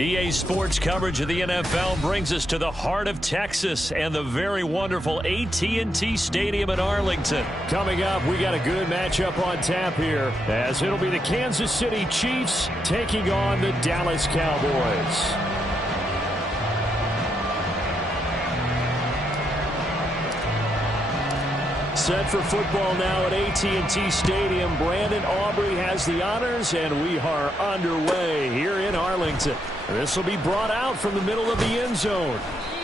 EA Sports coverage of the NFL brings us to the heart of Texas and the very wonderful AT&T Stadium in Arlington. Coming up, we got a good matchup on tap here, as it'll be the Kansas City Chiefs taking on the Dallas Cowboys. Set for football now at AT&T Stadium. Brandon Aubrey has the honors, and we are underway here in Arlington. This will be brought out from the middle of the end zone.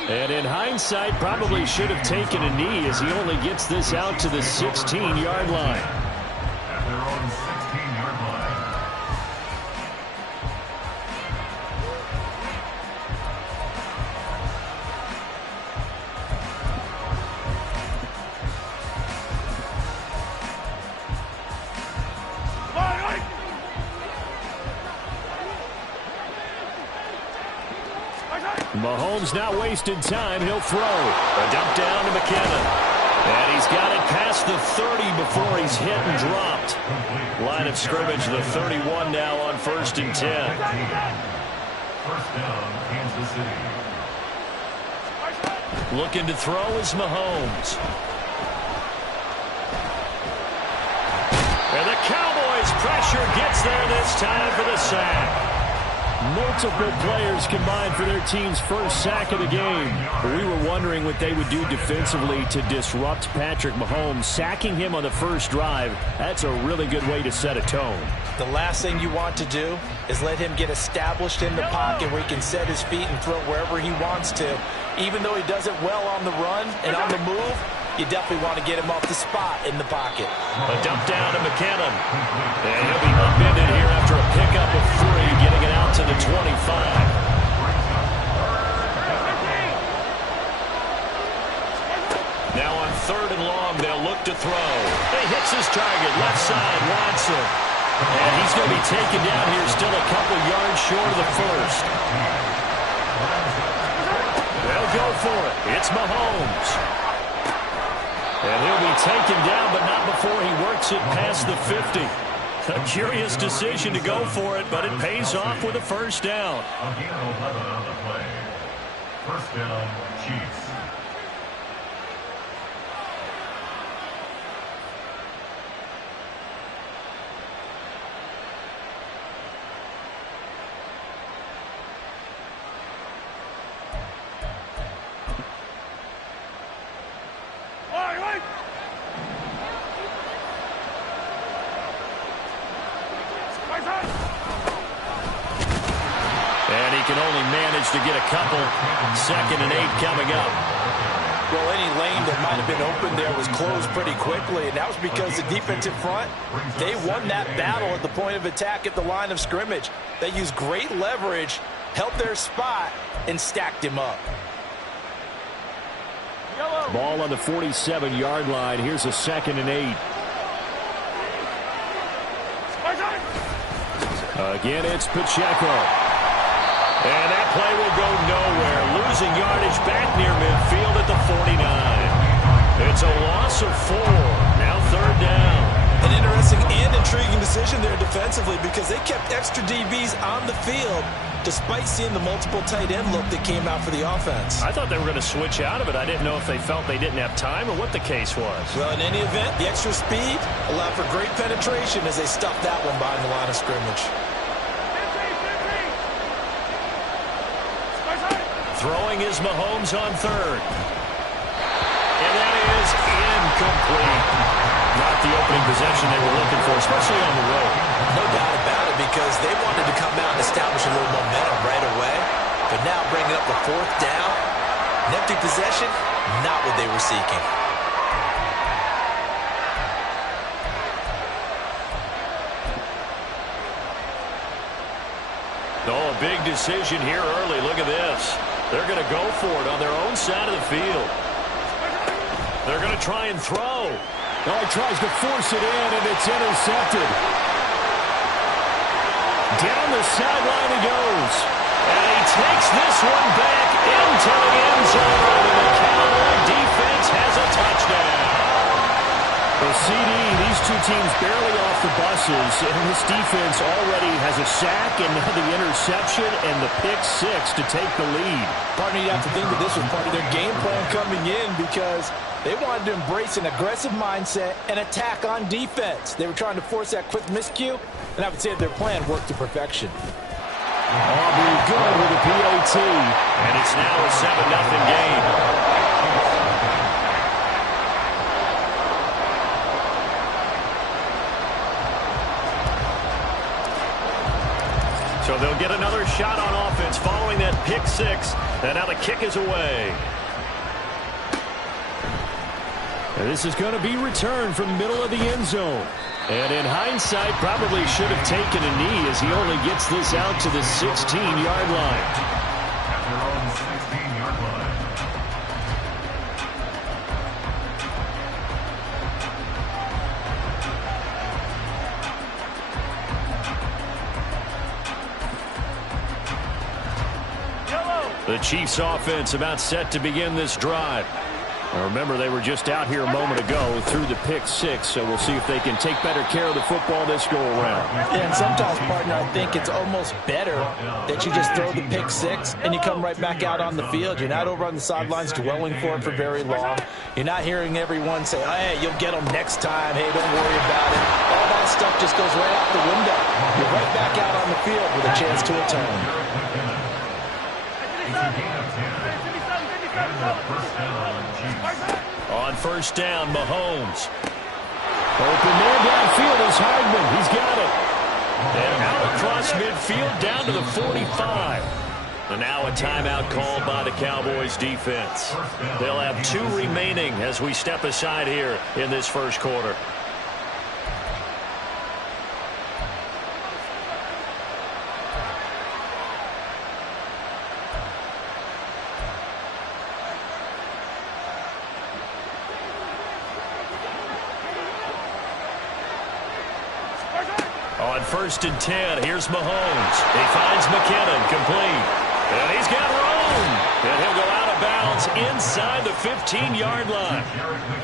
And in hindsight, probably should have taken a knee, as he only gets this out to the 16-yard line. At their own 16-yard line. Mahomes not wasting time. He'll throw. A dump down to McKinnon. And he's got it past the 30 before he's hit and dropped. Line of scrimmage, the 31 now on 1st and 10. First down, Kansas City. Looking to throw is Mahomes. And the Cowboys' pressure gets there this time for the sack. Multiple players combined for their team's first sack of the game. We were wondering what they would do defensively to disrupt Patrick Mahomes. Sacking him on the first drive, that's a really good way to set a tone. The last thing you want to do is let him get established in the pocket where he can set his feet and throw wherever he wants to. Even though he does it well on the run and on the move, you definitely want to get him off the spot in the pocket. A dump down to McKinnon. And he'll be upended here after a pickup of 3, getting it out to the 25. Now on 3rd and long, they'll look to throw. He hits his target, left side, Watson. And he's going to be taken down here, still a couple yards short of the first. They'll go for it. It's Mahomes. And he'll be taken down, but not before he works it past the 50. A curious decision to go for it, but it pays off with a first down. Again, 11 on the play. First down, Chiefs. And he can only manage to get a couple. 2nd and 8 coming up. Well, any lane that might have been open there was closed pretty quickly, and that was because the defensive front, they won that battle at the point of attack at the line of scrimmage. They used great leverage, held their spot, and stacked him up. Ball on the 47-yard line. Here's a 2nd and 8. Again, it's Pacheco. And that play will go nowhere. Losing yardage back near midfield at the 49. It's a loss of 4. Now 3rd down. An interesting and intriguing decision there defensively, because they kept extra DBs on the field despite seeing the multiple tight end look that came out for the offense. I thought they were going to switch out of it. I didn't know if they felt they didn't have time or what the case was. Well, in any event, the extra speed allowed for great penetration as they stuffed that one behind the line of scrimmage. Throwing is Mahomes on 3rd. And that is incomplete. Not the opening possession they were looking for, especially on the road. No doubt about it, because they wanted to come out and establish a little momentum right away. But now bringing up the 4th down, an empty possession, not what they were seeking. Oh, a big decision here early. Look at this. They're going to go for it on their own side of the field. They're going to try and throw. Oh, he tries to force it in, and it's intercepted. Down the sideline he goes. And he takes this one back into the end zone, and the Cowboy defense has a touchdown. Well, CD, these two teams barely off the buses, and this defense already has a sack and now the interception and the pick six to take the lead. Partner, you have to think that this was part of their game plan coming in because they wanted to embrace an aggressive mindset and attack on defense. They were trying to force that quick miscue, and I would say their plan worked to perfection. Aubrey good with the PAT. And it's now a 7-0 game. So they'll get another shot on offense following that pick six. And now the kick is away. And this is going to be returned from the middle of the end zone. And in hindsight, probably should have taken a knee as he only gets this out to the 16-yard line. At their own 16-yard line. The Chiefs offense about set to begin this drive. Now remember, they were just out here a moment ago through the pick six, so we'll see if they can take better care of the football this go around. And sometimes, partner, I think it's almost better that you just throw the pick six and you come right back out on the field. You're not over on the sidelines dwelling for it for very long. You're not hearing everyone say, hey, you'll get them next time. Hey, don't worry about it. All that stuff just goes right out the window. You're right back out on the field with a chance to atone. On first down, Mahomes. Open man downfield is Hardman. He's got it. And out across midfield down to the 45. And now a timeout called by the Cowboys defense. They'll have 2 remaining as we step aside here in this first quarter. On first and 10, here's Mahomes. He finds McKinnon, complete. And he's got room. And he'll go out of bounds inside the 15-yard line.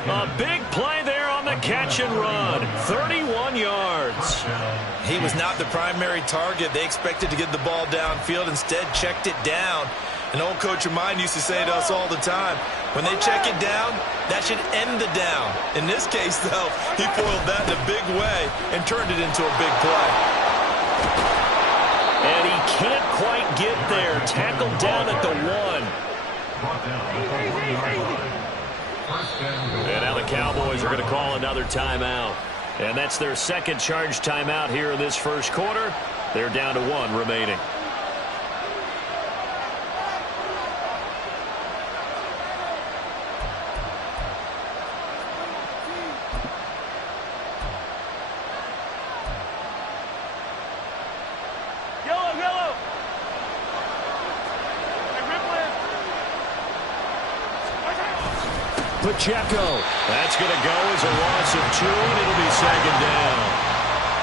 A big play there on the catch and run. 31 yards. He was not the primary target. They expected to get the ball downfield. Instead, checked it down. An old coach of mine used to say to us all the time, when they check it down, that should end the down. In this case, though, he foiled that in a big way and turned it into a big play. And he can't quite get there. Tackled down at the 1. And now the Cowboys are going to call another timeout. And that's their second charge timeout here in this first quarter. They're down to 1 remaining. Pacheco. That's going to go as a loss of 2, and it'll be second down.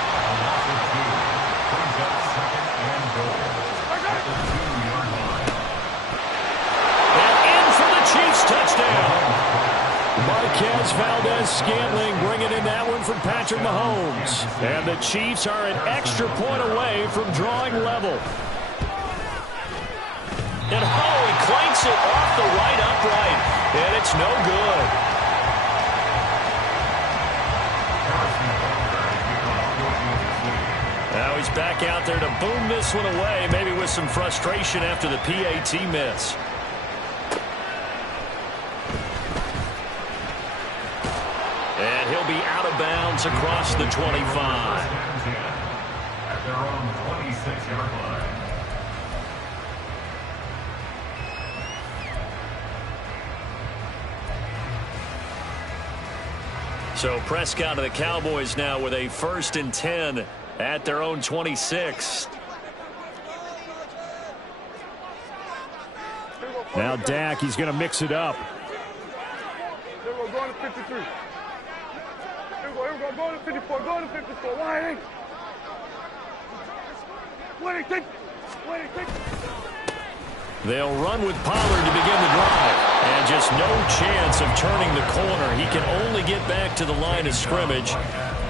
A loss of 2 brings up second and goal. At the 2-yard line. And in for the Chiefs touchdown. Marquez Valdez-Scantling bringing in that one from Patrick Mahomes. And the Chiefs are an extra point away from drawing level. And he clanks it off the right upright. And it's no good. Now he's back out there to boom this one away, maybe with some frustration after the PAT miss. And he'll be out of bounds across the 25. At their own 26-yard line. So Prescott and the Cowboys now with a first and 10 at their own 26. Now Dak, he's going to mix it up. Here we go, going to 53. Here we go, going to 54, going to 54. Waiting. Waiting, take. They'll run with Pollard to begin the drive. And just no chance of turning the corner. He can only get back to the line of scrimmage.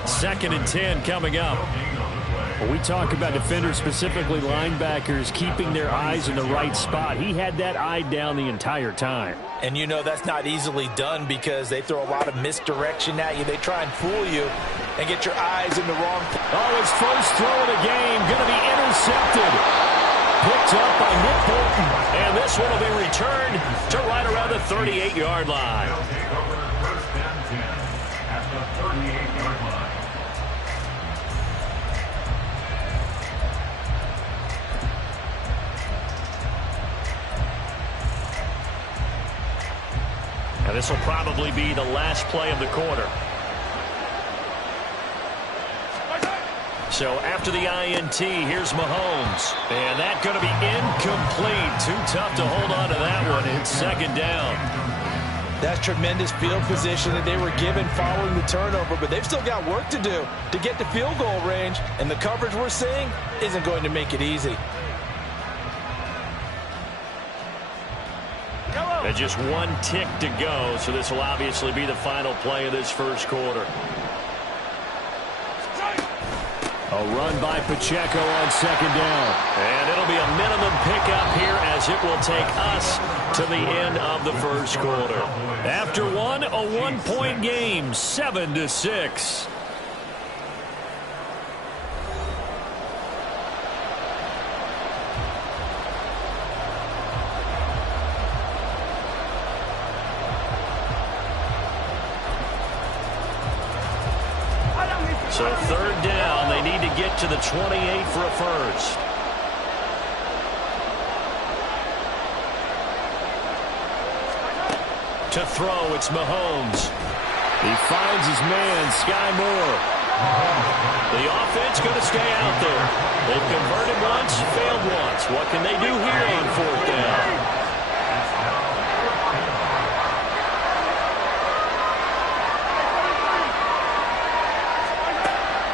2nd and 10 coming up. When we talk about defenders, specifically linebackers, keeping their eyes in the right spot, he had that eye down the entire time. And you know that's not easily done because they throw a lot of misdirection at you. They try and fool you and get your eyes in the wrong place. Oh, his first throw of the game going to be intercepted. Picked up by Nick Bolton. And this one will be returned to right around the 38-yard line. They'll take over 1st and 10 at the 38-yard line. And this will probably be the last play of the quarter. So after the INT, here's Mahomes. And that's going to be incomplete. Too tough to hold on to that one. It's 2nd down. That's tremendous field position that they were given following the turnover, but they've still got work to do to get to field goal range, and the coverage we're seeing isn't going to make it easy. And just 1 tick to go, so this will obviously be the final play of this first quarter. A run by Pacheco on 2nd down. And it'll be a minimum pickup here as it will take us to the end of the first quarter. After one, a 1-point game, 7-6. So 3rd down, they need to get to the 28 for a first. To throw, it's Mahomes. He finds his man, Sky Moore. The offense going to stay out there. They've converted once, failed once. What can they do here on 4th down?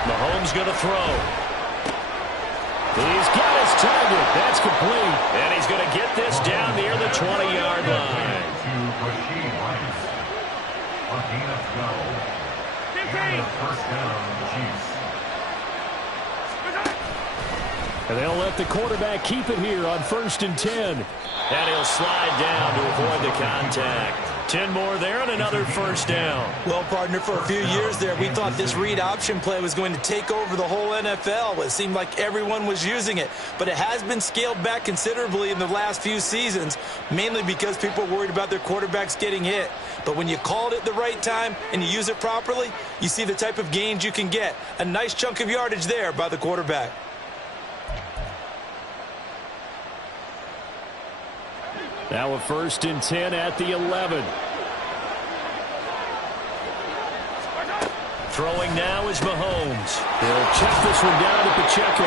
Mahomes going to throw. He's got his target. That's complete. And he's going to get this down near the 20-yard line. And they'll let the quarterback keep it here on 1st and 10. And he'll slide down to avoid the contact. 10 more there and another 1st down. Well, partner, for a few years there, we thought this read option play was going to take over the whole NFL. It seemed like everyone was using it. But it has been scaled back considerably in the last few seasons, mainly because people are worried about their quarterbacks getting hit. But when you call it at the right time and you use it properly, you see the type of gains you can get. A nice chunk of yardage there by the quarterback. Now a 1st and 10 at the 11. Throwing now is Mahomes. He'll check this one down to Pacheco.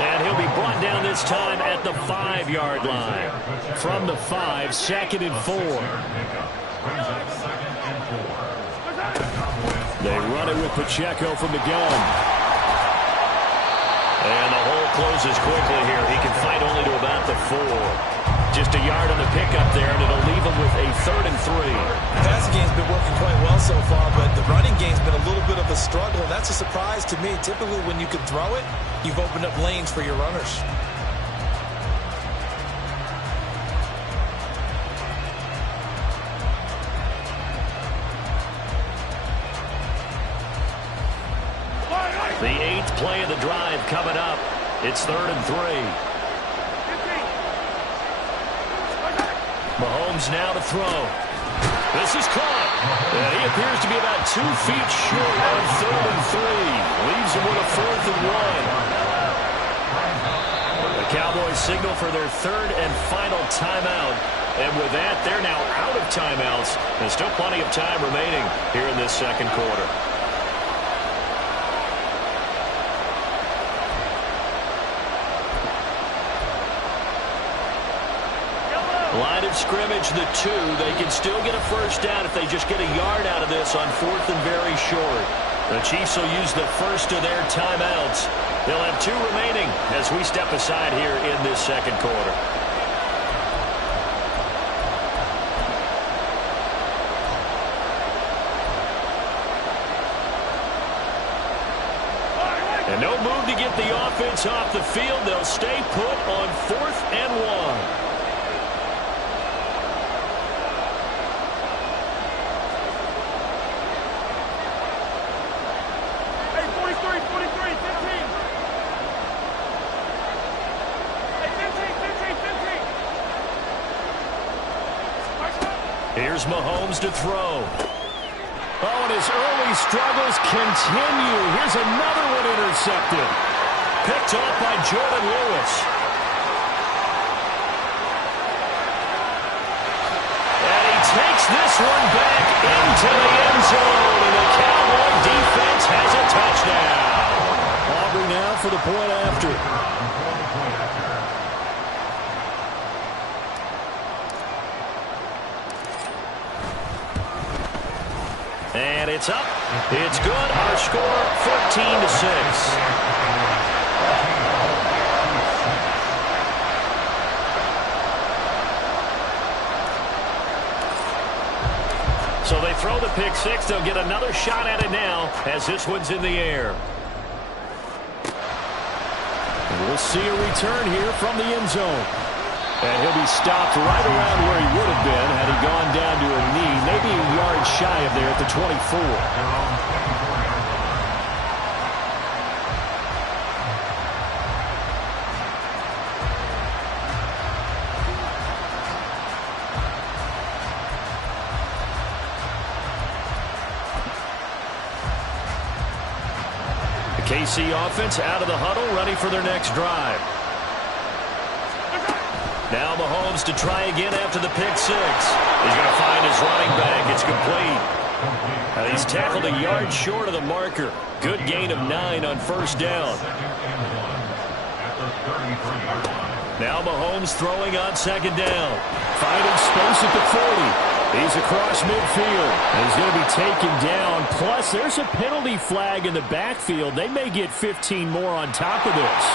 And he'll be brought down this time at the 5-yard line. From the 5, 2nd and 4. They run it with Pacheco from the gun. And the hole closes quickly here. He can fight only to about the 4. Just a yard on the pickup there, and it'll leave him with a 3rd and 3. The passing game's been working quite well so far, but the running game's been a little bit of a struggle, and that's a surprise to me. Typically, when you can throw it, you've opened up lanes for your runners. The 8th play of the drive coming up. It's 3rd and 3. Mahomes now to throw. This is caught. And he appears to be about 2 feet short on 3rd and 3. Leaves him with a 4th and 1. The Cowboys signal for their 3rd and final timeout. And with that, they're now out of timeouts. There's still plenty of time remaining here in this second quarter. Line of scrimmage, the 2. They can still get a 1st down if they just get a yard out of this on 4th and very short. The Chiefs will use the first of their timeouts. They'll have 2 remaining as we step aside here in this second quarter. get the offense off the field. They'll stay put on 4th and 1. Here's Mahomes to throw. Oh, and his early struggles continue. Here's another one intercepted. Picked off by Jordan Lewis. And he takes this one back into the end zone. And the Cowboy defense has a touchdown. Aubrey now for the point after. And it's up. It's good. Our score, 14-6. So they throw the pick six. They'll get another shot at it now as this one's in the air. And we'll see a return here from the end zone. And he'll be stopped right around where he would have been had he gone down to a knee, maybe a yard shy of there at the 24. The KC offense out of the huddle, ready for their next drive. Now Mahomes to try again after the pick six. He's going to find his running back. It's complete. He's tackled a yard short of the marker. Good gain of 9 on first down. Now Mahomes throwing on second down. Finding space at the 40. He's across midfield. He's going to be taken down. Plus, there's a penalty flag in the backfield. They may get 15 more on top of this.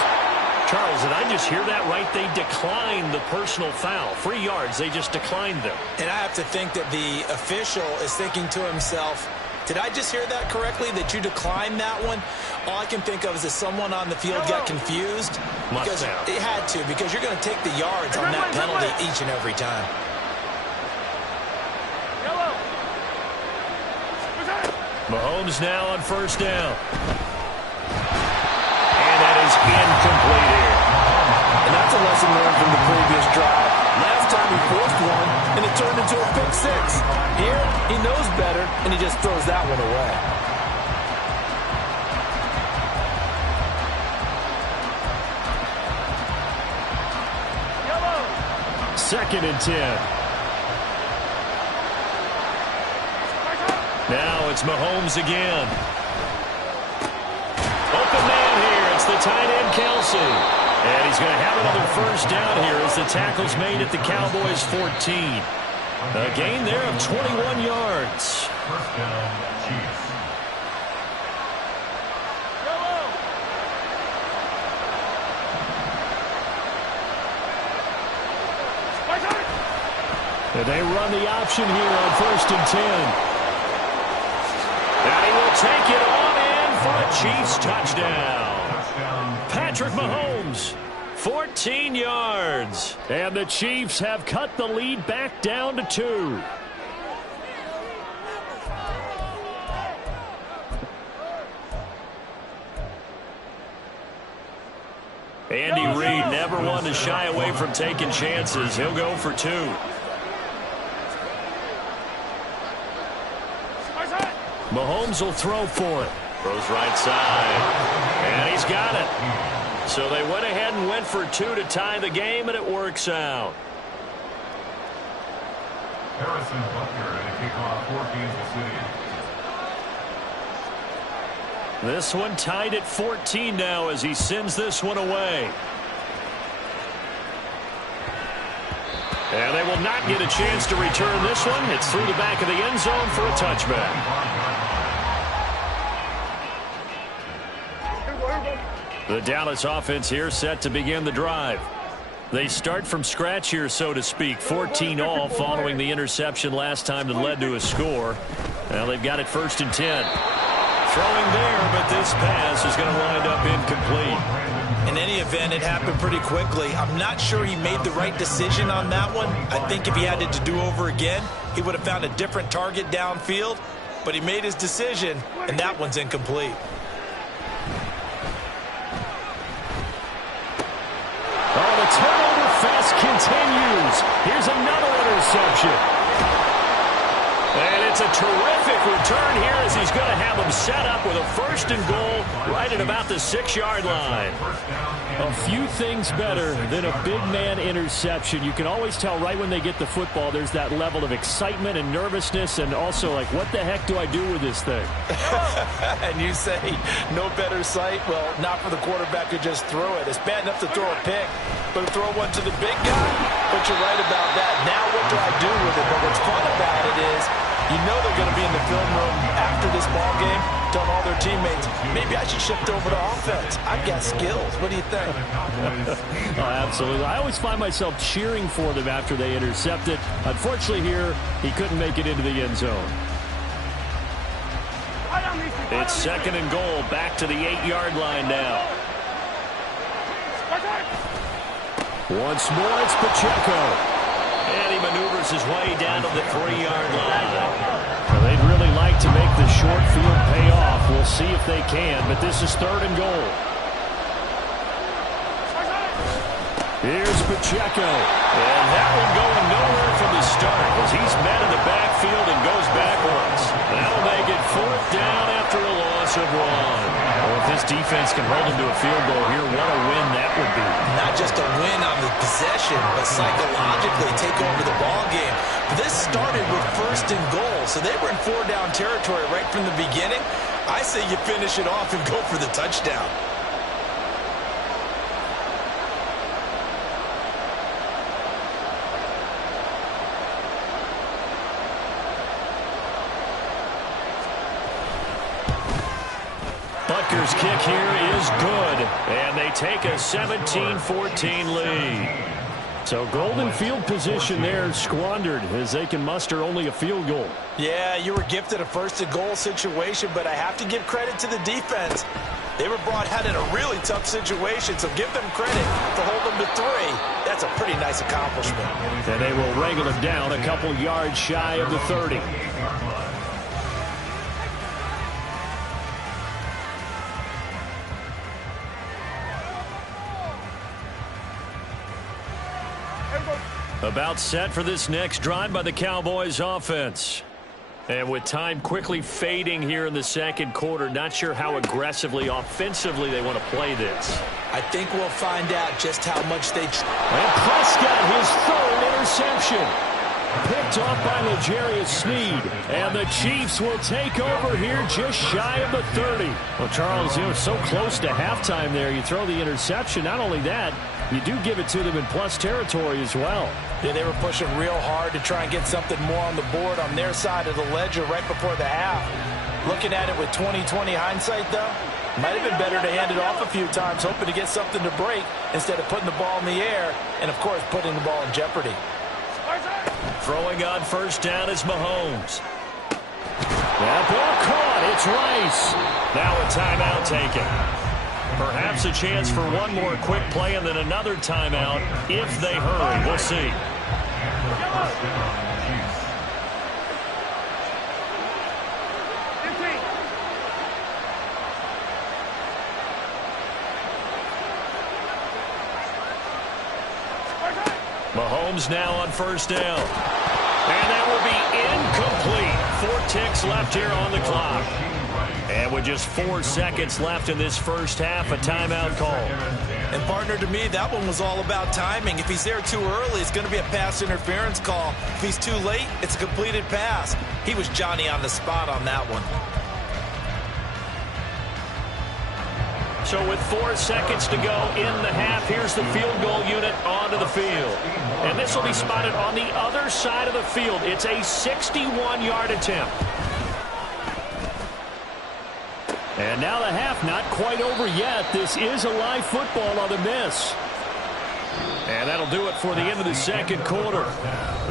Charles, did I just hear that right? They declined the personal foul. 3 yards, they just declined them. And I have to think that the official is thinking to himself, did I just hear that correctly, that you declined that one? All I can think of is that someone on the field got confused. Because it had to, because you're going to take the yards on that penalty each and every time. Mahomes now on first down. Incomplete here. And that's a lesson learned from the previous drive. Last time he forced one, and it turned into a pick six. Here, he knows better, and he just throws that one away. Second and 10. Now it's Mahomes again. Open man here. It's the tight end, Kelsey. And he's going to have another first down here as the tackle's made at the Cowboys' 14. A gain there of 21 yards. First down, Chiefs. And they run the option here on first and 10. And he will take it on in for a Chiefs touchdown. Patrick Mahomes, 14 yards. And the Chiefs have cut the lead back down to 2. Andy Reid never one to shy away from taking chances. He'll go for 2. Mahomes will throw for it. Throws right side. And he's got it. So they went ahead and went for 2 to tie the game, and it works out. Harrison Butker to kick off for Kansas City. This one tied at 14 now as he sends this one away. And they will not get a chance to return this one. It's through the back of the end zone for a touchback. The Dallas offense here set to begin the drive. They start from scratch here, so to speak. 14 all following the interception last time that led to a score. Now they've got it first and 10. throwing there, but this pass is going to wind up incomplete. In any event, it happened pretty quickly. I'm not sure he made the right decision on that one. I think if he had it to do over again, he would have found a different target downfield. But he made his decision, and that one's incomplete. Oh, the turnover fest continues. Here's another interception. And it's a terrific return here as he's going to have them set up with a 1st and goal right at about the 6-yard line. A few things better than a big man interception. You can always tell right when they get the football, there's that level of excitement and nervousness and also like, what the heck do I do with this thing? And you say no better sight? Well, not for the quarterback to just throw it. It's bad enough to throw a pick, but to throw one to the big guy? But you're right about that. Now what do I do with it? But what's fun about it is you know they're going to be in the film room after this ball game telling all their teammates, maybe I should shift over to offense. I've got skills. What do you think? Oh, absolutely. I always find myself cheering for them after they intercept it. Unfortunately here, he couldn't make it into the end zone. It's 2nd and goal, back to the 8-yard line now. Once more, it's Pacheco. And he maneuvers his way down to the 3-yard line. Well, they'd really like to make the short field pay off. We'll see if they can, but this is 3rd and goal. Here's Pacheco. And that one going nowhere from the start as he's met in the backfield and goes backwards. That'll make it 4th down after a loss of 1. Well, if this defense can hold him to a field goal here, what a win that would be. Not just a win on the possession, but psychologically take over the ball game. This started with 1st and goal, so they were in 4-down territory right from the beginning. I say you finish it off and go for the touchdown. Butker's kick here is good, and they take a 17-14 lead. So golden field position there squandered as they can muster only a field goal. Yeah, you were gifted a 1st and goal situation, but I have to give credit to the defense. They were brought out in a really tough situation, so give them credit for holding them to 3. That's a pretty nice accomplishment. And they will wrangle him down a couple yards shy of the 30. About set for this next drive by the Cowboys offense. And with time quickly fading here in the 2nd quarter, not sure how aggressively, offensively they want to play this. I think we'll find out just how much they try. And Prescott, his 3rd interception. Picked off by L'Jarius Sneed. And the Chiefs will take over here just shy of the 30. Well, Charles, so close to halftime there. You throw the interception. Not only that, you do give it to them in plus territory as well. Yeah, they were pushing real hard to try and get something more on the board on their side of the ledger right before the half. Looking at it with 20/20 hindsight, though, might have been better to hand it off a few times, hoping to get something to break instead of putting the ball in the air and, of course, putting the ball in jeopardy. Throwing on 1st down is Mahomes. That ball caught. It's Rice. Now a timeout taken. Perhaps a chance for one more quick play and then another timeout if they hurry. We'll see. Mahomes now on 1st down. And that will be incomplete. 4 ticks left here on the clock. And with just 4 seconds left in this first half, a timeout call. And, partner, to me, that one was all about timing. If he's there too early, it's going to be a pass interference call. If he's too late, it's a completed pass. He was Johnny on the spot on that one. So with 4 seconds to go in the half, here's the field goal unit onto the field. And this will be spotted on the other side of the field. It's a 61-yard attempt. And now the half not quite over yet. This is a live football on the miss. And that'll do it for the end of the 2nd quarter.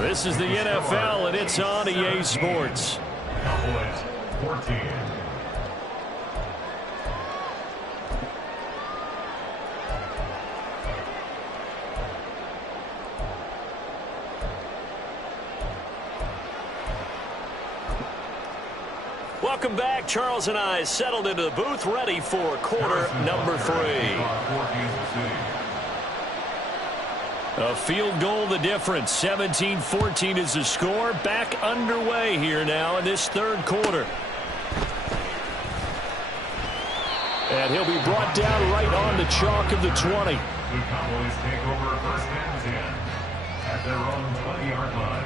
This is the NFL, and it's on EA Sports. Cowboys 14. Welcome back. Charles and I settled into the booth, ready for quarter number 3. A field goal the difference. 17-14 is the score. Back underway here now in this third quarter. And he'll be brought down right on the chalk of the 20. The Cowboys take over first and 10 at their own 20-yard line.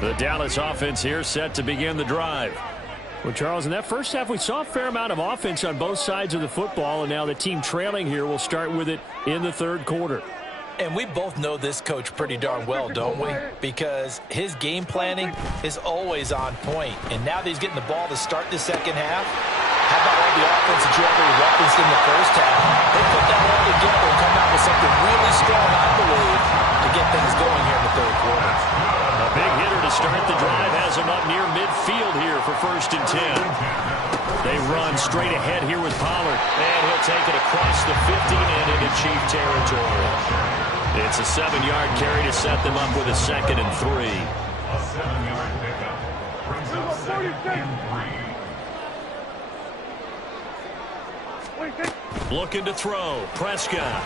The Dallas offense here set to begin the drive. Well, Charles, in that first half, we saw a fair amount of offense on both sides of the football, and now the team trailing here will start with it in the third quarter. And we both know this coach pretty darn well, don't we? Because his game planning is always on point. And now that he's getting the ball to start the second half, how about all the offense that you already referenced in the first half? They put that all together and come out with something really strong, I believe, to get things going here in the third quarter. A big hitter to start the drive has him up near midfield here for first and 10. They run straight ahead here with Pollard. And he'll take it across the 50 and into Chief territory. It's a 7-yard carry to set them up with a second and 3. A 7-yard pickup brings up second and 3. Looking to throw. Prescott.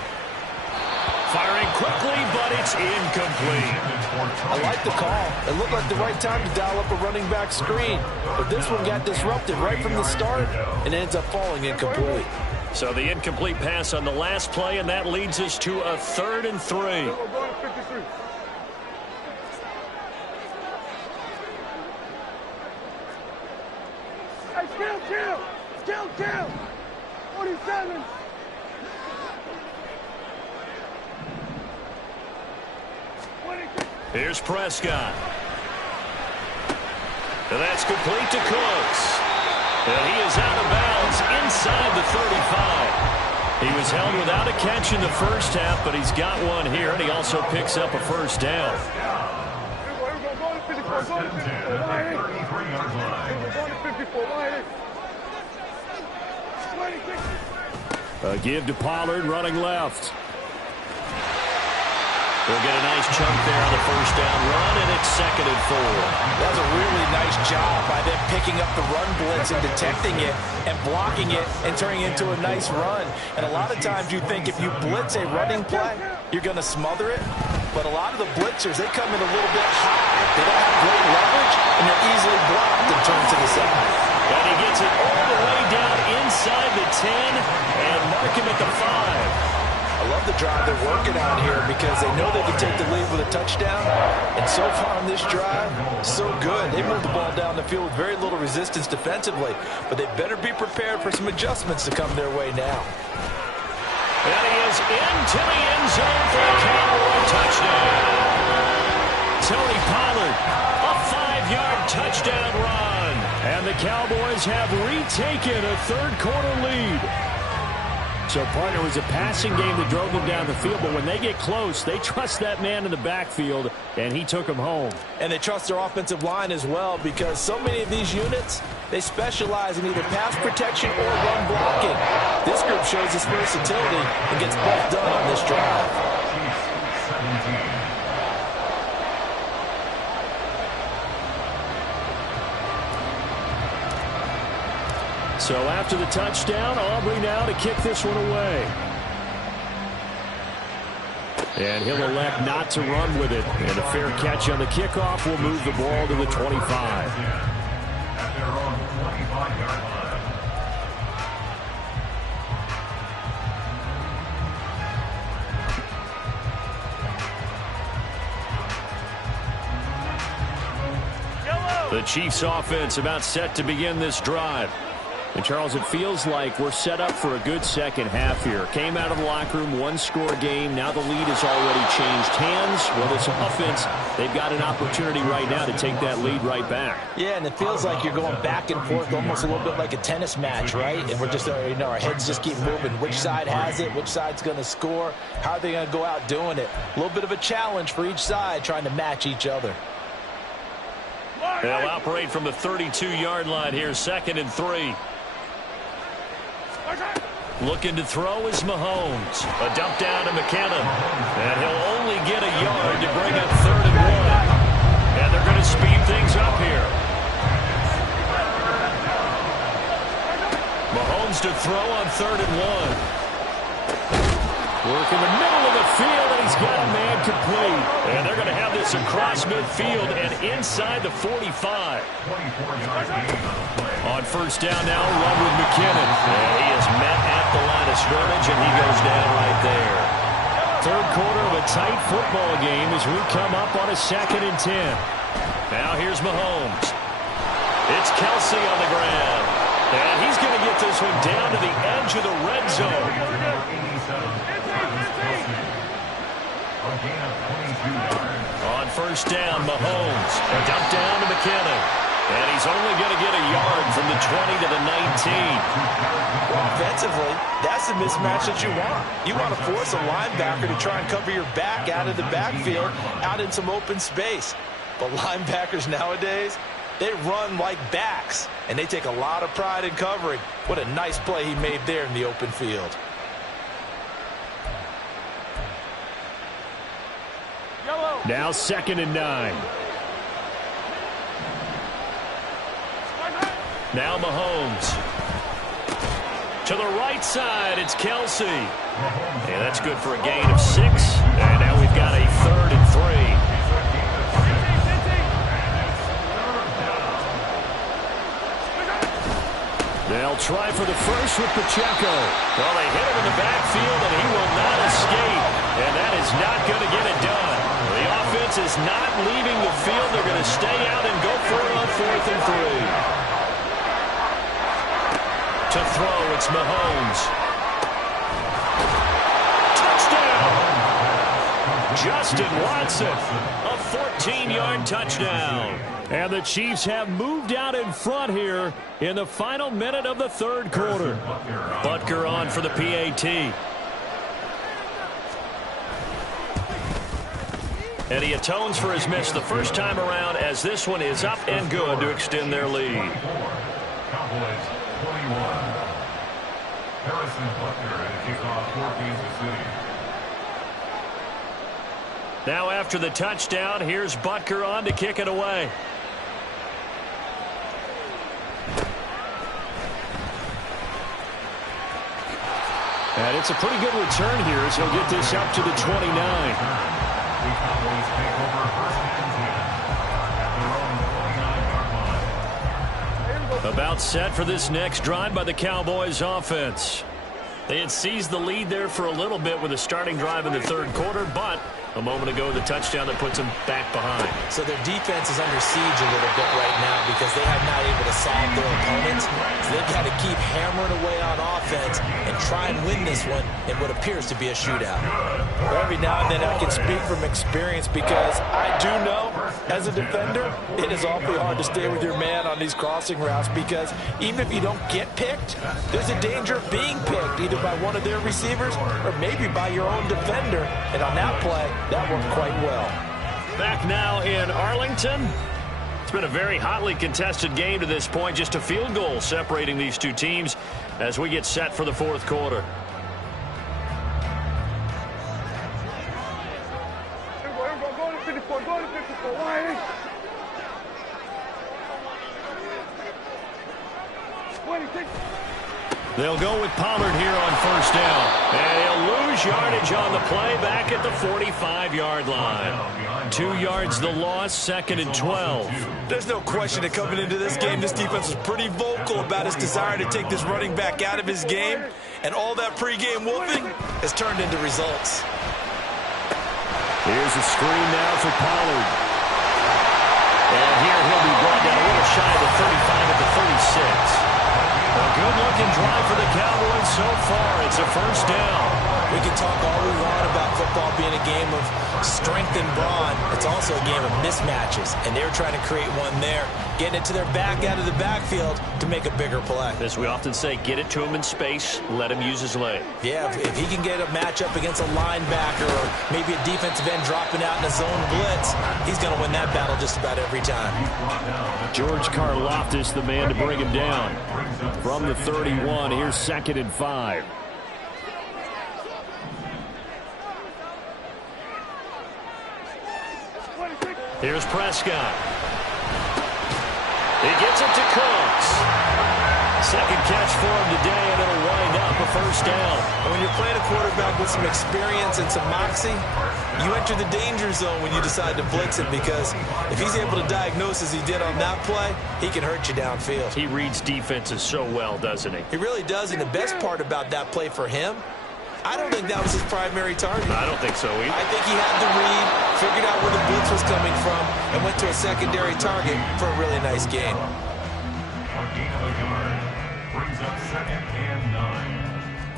Firing quickly, but it's incomplete. I like the call. It looked like the right time to dial up a running back screen. But this one got disrupted right from the start and ends up falling incomplete. So the incomplete pass on the last play, and that leads us to a 3rd and 3. Hey, kill! 47! Here's Prescott. And that's complete to Cooks. And he is out of bounds inside the 35. He was held without a catch in the first half, but he's got one here, and he also picks up a first down. A give to Pollard running left. We'll get a nice chunk there on the first down run, and it's 2nd and 4. That was a really nice job by them picking up the run blitz and detecting it and blocking it and turning it into a nice run. And a lot of times you think if you blitz a running play, you're going to smother it. But a lot of the blitzers, they come in a little bit high. They don't have great leverage, and they're easily blocked and turned to the side. And he gets it all the way down inside the 10 and mark him at the 5. I love the drive they're working on here because they know they can take the lead with a touchdown. And so far on this drive, so good. They moved the ball down the field with very little resistance defensively. But they better be prepared for some adjustments to come their way now. And he is into the end zone for a Cowboy touchdown. Tony Pollard, a 5-yard touchdown run. And the Cowboys have retaken a third quarter lead. So, partner, it was a passing game that drove them down the field, but when they get close, they trust that man in the backfield, and he took them home. And they trust their offensive line as well because so many of these units, they specialize in either pass protection or run blocking. This group shows its versatility and gets both done on this drive. Chiefs 17. So after the touchdown, Aubrey now to kick this one away. And he'll elect not to run with it. And a fair catch on the kickoff will move the ball to the 25. At their own 25-yard line. The Chiefs offense about set to begin this drive. And, Charles, it feels like we're set up for a good second half here. Came out of the locker room, one-score game. Now the lead has already changed hands. Well, this offense, they've got an opportunity right now to take that lead right back. Yeah, and it feels like you're going back and forth almost a little bit like a tennis match, right? And we're just, our heads just keep moving. Which side has it? Which side's going to score? How are they going to go out doing it? A little bit of a challenge for each side trying to match each other. They'll operate from the 32-yard line here, 2nd and 3. Looking to throw is Mahomes. A dump down to McKinnon. And he'll only get a yard to bring up 3rd and 1. to speed things up here. Mahomes to throw on 3rd and 1. Work in the middle of the field, and he's got a man complete. And they're going to have this across midfield and inside the 45. On 1st down now, run with McKinnon. And he is met at the line of scrimmage, and he goes down right there. 3rd quarter of a tight football game as we come up on a 2nd and 10. Now here's Mahomes. It's Kelsey on the ground. And he's going to get this one down to the edge of the red zone. On 1st down, Mahomes. A dump down to McKinnon. And he's only going to get a yard from the 20 to the 19. Offensively, that's the mismatch that you want. You want to force a linebacker to try and cover your back out of the backfield, out in some open space. But linebackers nowadays, they run like backs, and they take a lot of pride in covering. What a nice play he made there in the open field. Now 2nd and 9. Now Mahomes. To the right side, it's Kelsey. Yeah, that's good for a gain of 6. And now we've got a 3rd and 3. They'll try for the first with Pacheco. Well, they hit him in the backfield, and he will not escape. And that is not going to get it done. The offense is not leaving the field. They're going to stay out and go for it on 4th and 3. To throw, it's Mahomes. Touchdown! Justin Watson, a 14-yard touchdown. And the Chiefs have moved out in front here in the final minute of the 3rd quarter. Butker on for the PAT. And he atones for his miss the first time around as this one is up and good to extend their lead. Cowboys 21. Harrison Butker at kickoff for Kansas City. Now after the touchdown, here's Butker on to kick it away. And it's a pretty good return here as he'll get this up to the 29. The Cowboys take over 1st and 10 at their own 49-yard line. About set for this next drive by the Cowboys offense. They had seized the lead there for a little bit with a starting drive in the 3rd quarter, but a moment ago the touchdown that puts them back behind. So their defense is under siege a little bit right now because they have not able to solve their opponents. So they've got to keep hammering away on offense and try and win this one in what appears to be a shootout. Well, every now and then I can speak from experience because I do know as a defender it is awfully hard to stay with your man on these crossing routes because even if you don't get picked, there's a danger of being picked either by one of their receivers or maybe by your own defender. And on that play, that worked quite well. Back now in Arlington. It's been a very hotly contested game to this point. Just a field goal separating these two teams as we get set for the 4th quarter. Go to 54. Go to 54. Why? They'll go with Pollard here on 1st down. And he'll lose yardage on the play back at the 45-yard line. 2 yards the loss, 2nd and 12. There's no question that coming into this game, this defense was pretty vocal about his desire to take this running back out of his game. And all that pregame whooping has turned into results. Here's a screen now for Pollard. And here he'll be brought down a little shy of the 35 at the 36. A good-looking drive for the Cowboys so far. It's a 1st down. We can talk all we want about football being a game of strength and brawn. It's also a game of mismatches, and they're trying to create one there, getting it to their back out of the backfield to make a bigger play. As we often say, get it to him in space, let him use his leg. Yeah, if he can get a matchup against a linebacker or maybe a defensive end dropping out in a zone blitz, he's going to win that battle just about every time. George Karlaftis, the man to bring him down. From the 31, here's 2nd and 5. Here's Prescott. He gets it to Cooks. Second catch for him today, and it'll wind up a first down. And when you're playing a quarterback with some experience and some moxie, you enter the danger zone when you decide to blitz him, because if he's able to diagnose as he did on that play, he can hurt you downfield. He reads defenses so well, doesn't he? He really does, and the best part about that play for him, I don't think that was his primary target. I don't think so either. I think he had the read, figured out where the blitz was coming from, and went to a secondary target for a really nice gain. A gain of a yard brings up 2nd and 9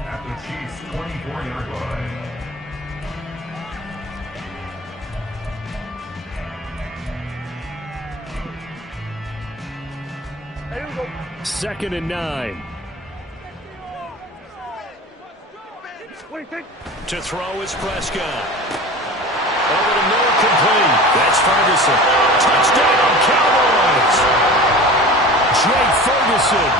at the Chiefs' 24-yard line. Here we go. 2nd and 9. What do you think? To throw is Prescott. Over the middle, complete. That's Ferguson. Touchdown, Cowboys. Jake Ferguson.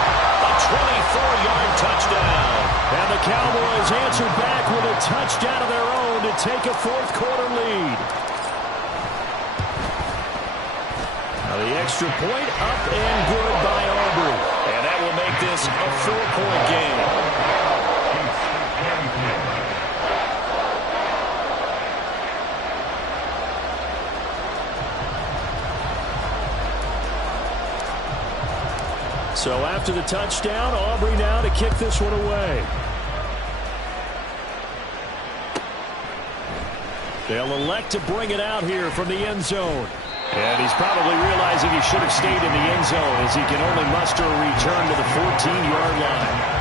A 24-yard touchdown. And the Cowboys answer back with a touchdown of their own to take a fourth-quarter lead. Now the extra point up and good by Aubrey. And that will make this a 4-point game. So after the touchdown, Aubrey now to kick this one away. They'll elect to bring it out here from the end zone. And he's probably realizing he should have stayed in the end zone, as he can only muster a return to the 14-yard line.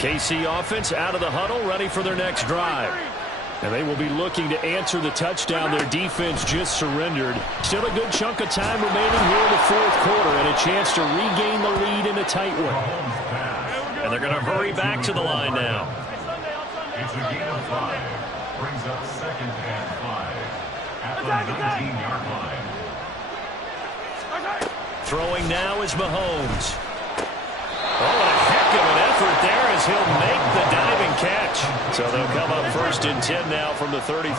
KC offense out of the huddle, ready for their next drive. And they will be looking to answer the touchdown their defense just surrendered. Still a good chunk of time remaining here in the fourth quarter, and a chance to regain the lead in a tight one. And they're going to hurry back to the line now. It's a gain of 5. Brings up 2nd and 5 at the 19-yard line. Throwing now is Mahomes. Oh, and a heck of an effort there as he'll make the diving catch. So they'll come up 1st and 10 now from the 33.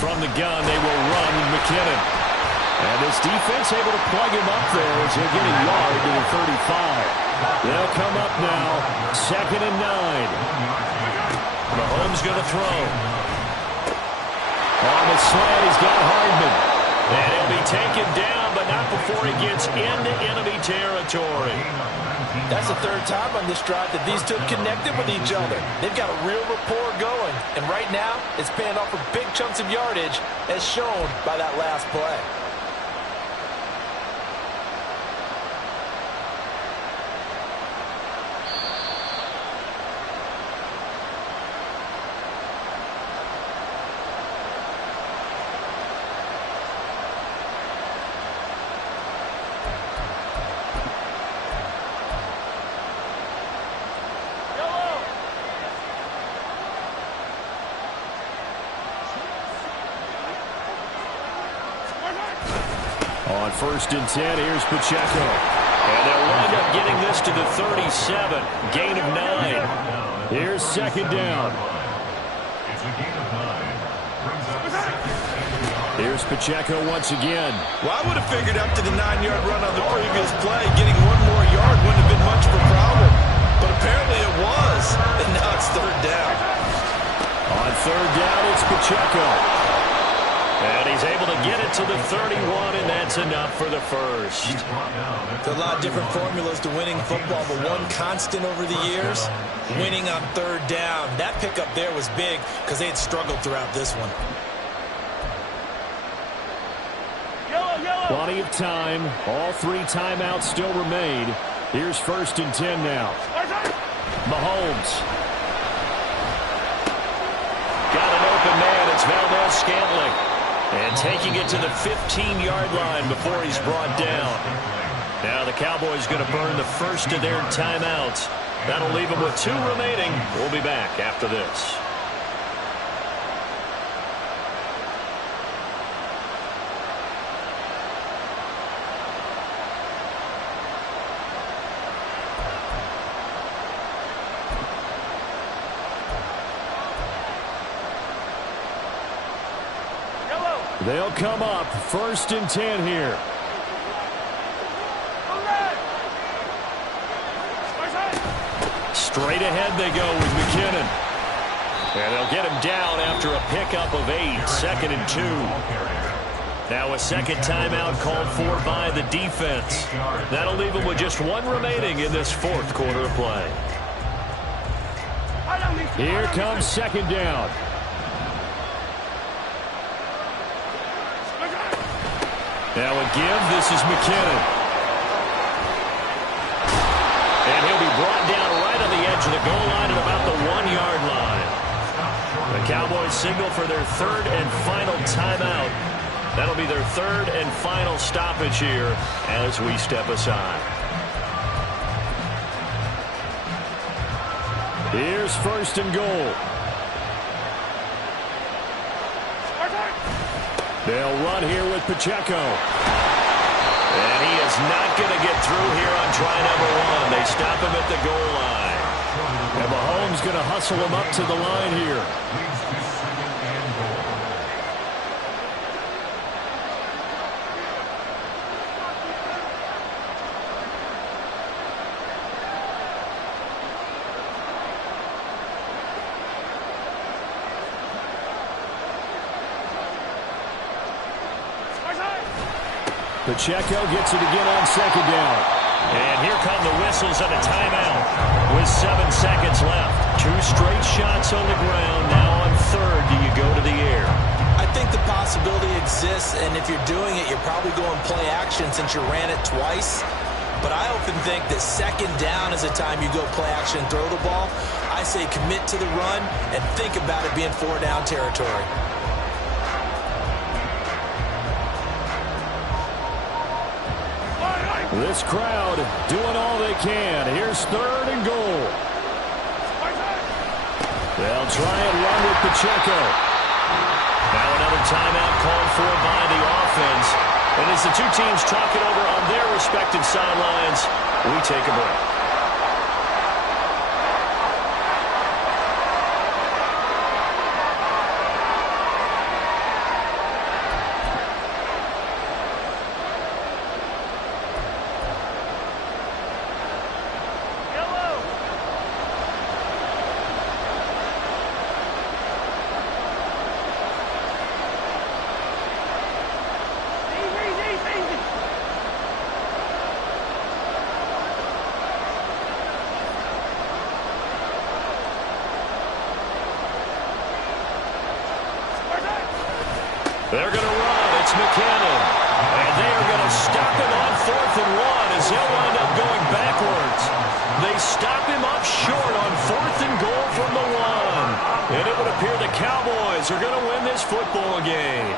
From the gun, they will run McKinnon. And this defense able to plug him up there as he'll get a yard to the 35. They'll come up now, 2nd and 9. Mahomes going to throw. On the slant, he's got Hardman. And he'll be taken down, but not before he gets into enemy territory. That's the 3rd time on this drive that these two have connected with each other. They've got a real rapport going. And right now, it's paying off for big chunks of yardage, as shown by that last play. On 1st and 10, here's Pacheco. And they'll wind up getting this to the 37. Gain of 9. Here's 2nd down. It's a gain of 9. Brings up 2nd. Here's Pacheco once again. Well, I would have figured after the 9-yard run on the previous play, getting one more yard wouldn't have been much of a problem. But apparently it was, and now it's 3rd down. On 3rd down, it's Pacheco. And he's able to get it to the 31, and that's enough for the first. There's a lot of different formulas to winning football, but one constant over the years, winning on 3rd down. That pickup there was big because they had struggled throughout this one. Plenty of time. All 3 timeouts still remain. Here's 1st and 10 now. Mahomes. Got an open man. It's Valdez-Scantling. And taking it to the 15-yard line before he's brought down. Now the Cowboys going to burn the first of their timeouts. That'll leave them with 2 remaining. We'll be back after this. They'll come up 1st and 10 here. Straight ahead they go with McKinnon. And they'll get him down after a pickup of 8, 2nd and 2. Now a second timeout called for by the defense. That'll leave him with just 1 remaining in this 4th quarter of play. Here comes 2nd down. Now a give. This is McKinnon. And he'll be brought down right on the edge of the goal line at about the 1-yard line. The Cowboys signal for their 3rd and final timeout. That'll be their 3rd and final stoppage here as we step aside. Here's 1st and goal. They'll run here with Pacheco. And he is not going to get through here on try number 1. They stop him at the goal line. And Mahomes going to hustle him up to the line here. Pacheco gets it again on 2nd down. And here come the whistles and a timeout with 7 seconds left. 2 straight shots on the ground. Now on 3rd, do you go to the air? I think the possibility exists, and if you're doing it, you're probably going play action since you ran it twice. But I often think that 2nd down is the time you go play action and throw the ball. I say commit to the run and think about it being 4-down territory. This crowd doing all they can. Here's 3rd and goal. They'll try and run with Pacheco. Now another timeout called for by the offense. And as the 2 teams talk it over on their respective sidelines, we take a break. They're going to run. It's McKinnon. And they are going to stop him on 4th and 1 as he'll wind up going backwards. They stop him up short on 4th and goal from the 1. And it would appear the Cowboys are going to win this football game.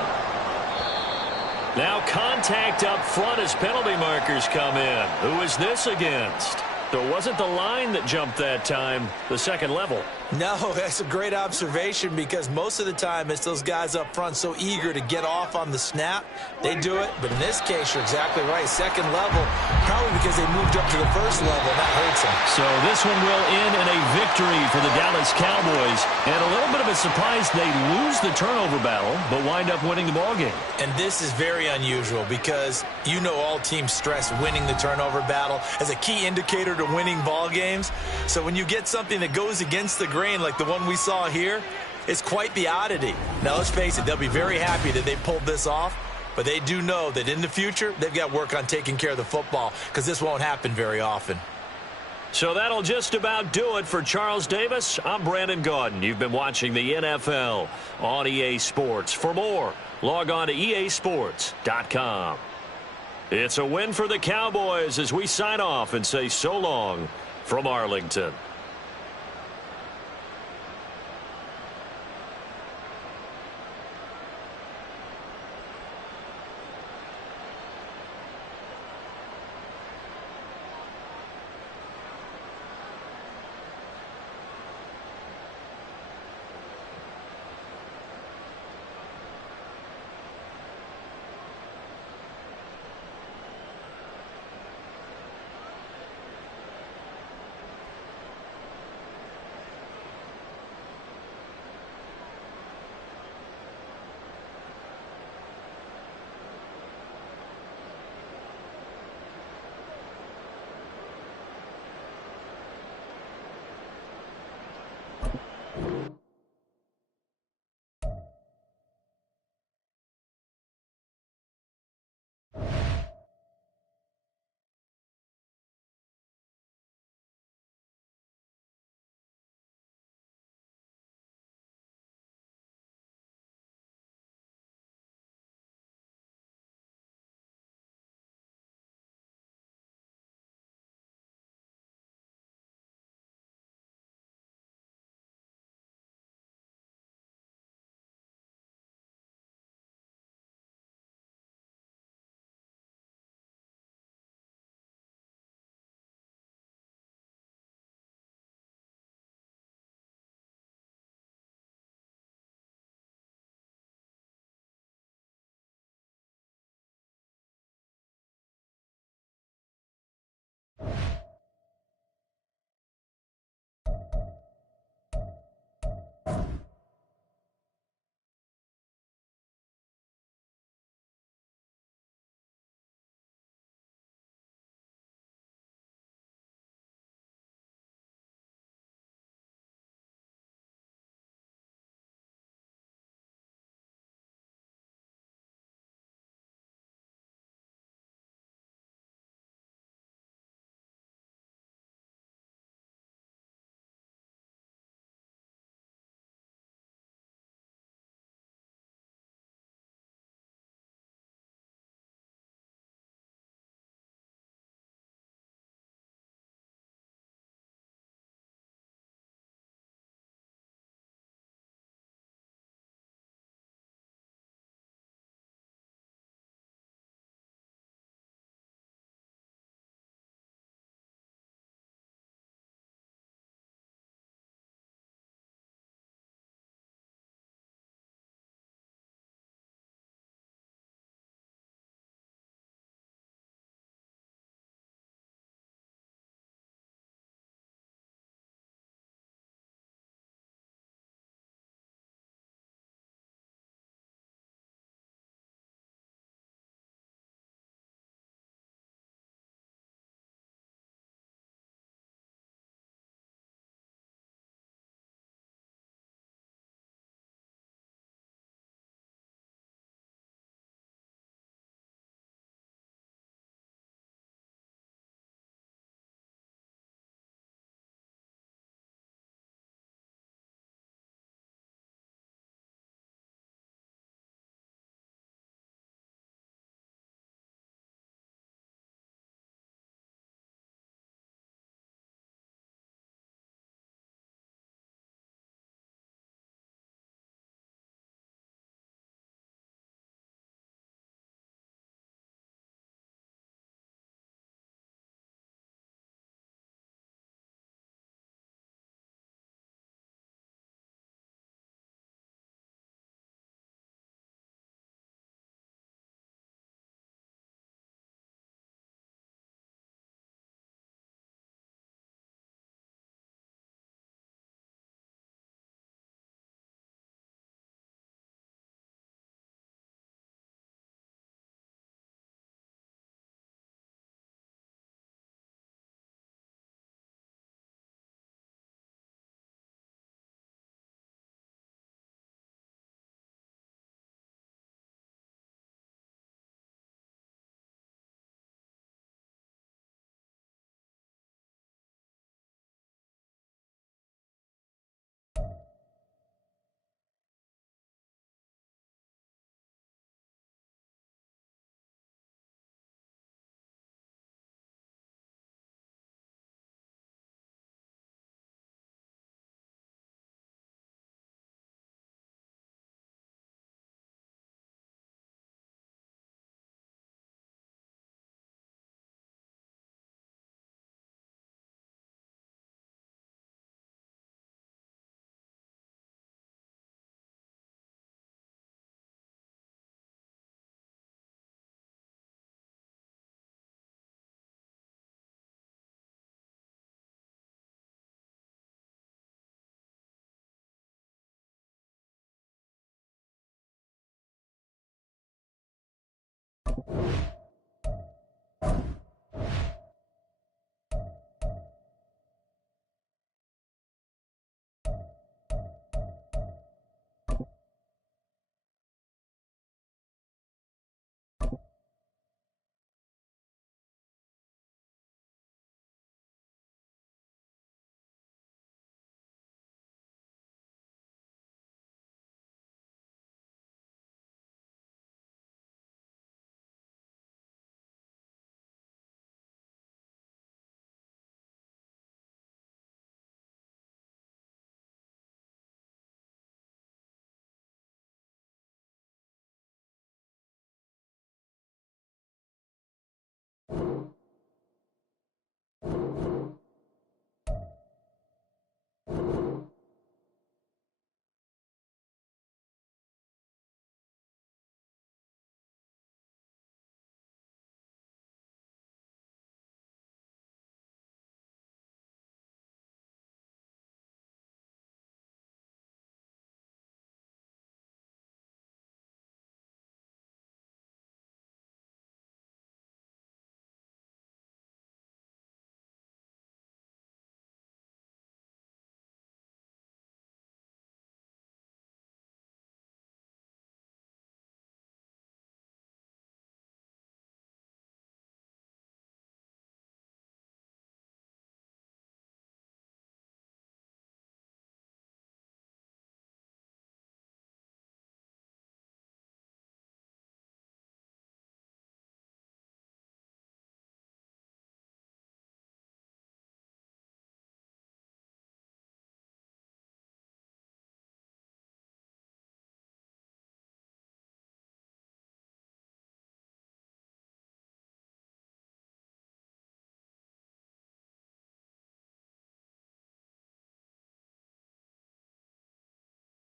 Now contact up front as penalty markers come in. Who is this against? So it wasn't the line that jumped that time, the 2nd level. No, that's a great observation because most of the time it's those guys up front so eager to get off on the snap. They do it, but in this case, you're exactly right. 2nd level, probably because they moved up to the 1st level, and that hurts them. So this one will end in a victory for the Dallas Cowboys. And a little bit of a surprise, they lose the turnover battle, but wind up winning the ballgame. And this is very unusual because you know all teams stress winning the turnover battle as a key indicator to winning ball games. So when you get something that goes against the grain like the one we saw here, it's quite the oddity. Now let's face it, they'll be very happy that they pulled this off, but they do know that in the future they've got work on taking care of the football because this won't happen very often. So that'll just about do it for Charles Davis. I'm Brandon Gaudin. You've been watching the NFL on EA Sports. For more, log on to easports.com. It's a win for the Cowboys as we sign off and say so long from Arlington.